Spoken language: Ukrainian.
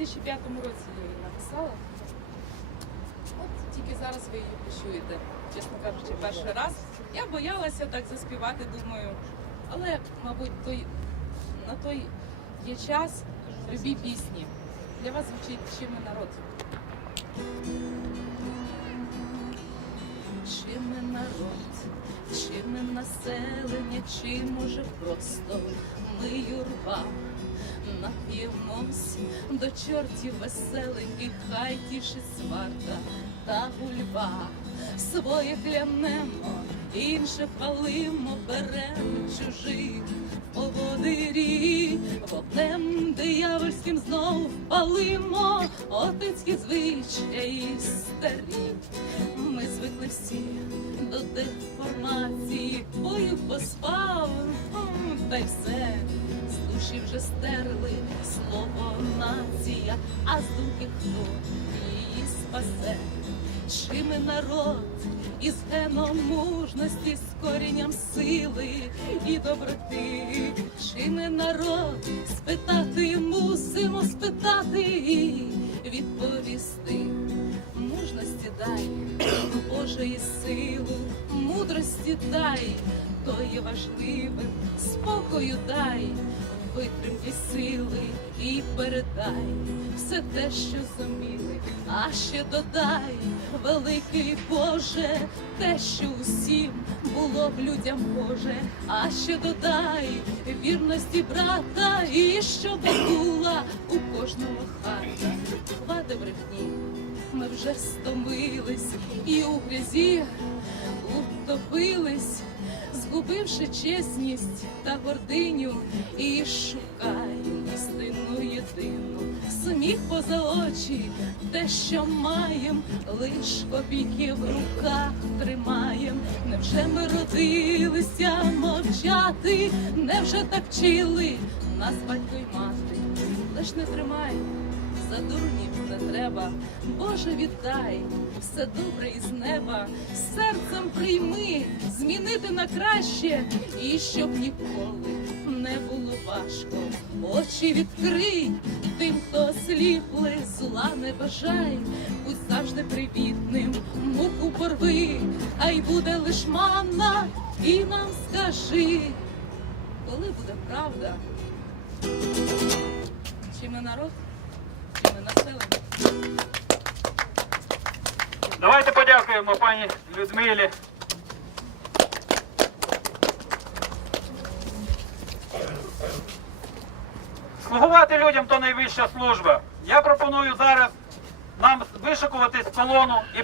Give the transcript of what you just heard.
2005 році я її написала. От тільки зараз ви її почуєте, чесно кажучи, перший раз. Я боялася так заспівати, думаю. Але, мабуть, той, на той є час любі пісні. Для вас звучить чим народ. Населення, чи може просто ми юрба нап'ємось до чортів веселеньких, хай тішить сварта та гульба. Своє клянемо, інше хвалимо, беремо чужих поводирі, вогнем диявольським знов палимо, отецькі звичаї старі. Ми звикли всі до деформації, бою поспав, та й все. З душі вже стерли слово нація, а з думки хто її спасе. Чи ми народ із геном мужності, з корінням сили і доброти? Чи ми народ спитати мусимо спитати Божої сили, мудрості дай, то є важливим, спокою дай, витримки сили і передай все те, що зуміли, а ще додай, великий Боже, те, що усім було б людям Боже, а ще додай вірності брата, і щоб була у кожного хата. Хвати брехні, ми вже стомились і у грязі утопились, згубивши чесність та гординю, і шукаю істину єдину, сміх поза очі, те, що маєм, лиш копійки в руках тримаєм. Невже ми родилися мовчати? Невже так вчили нас батько й мати? Лиш не тримай за дурнів не треба, Боже, віддай все добре із неба, серцем прийми, змінити на краще, і щоб ніколи не було важко. Очі відкрий тим, хто сліпли, зла не бажай, будь завжди привітним, муку порви, а й буде лиш манна, і нам скажи, коли буде правда, чи ми народ? Населення? Давайте подякуємо пані Людмилі. Слугувати людям то найвища служба. Я пропоную зараз нам вишикуватись в колону і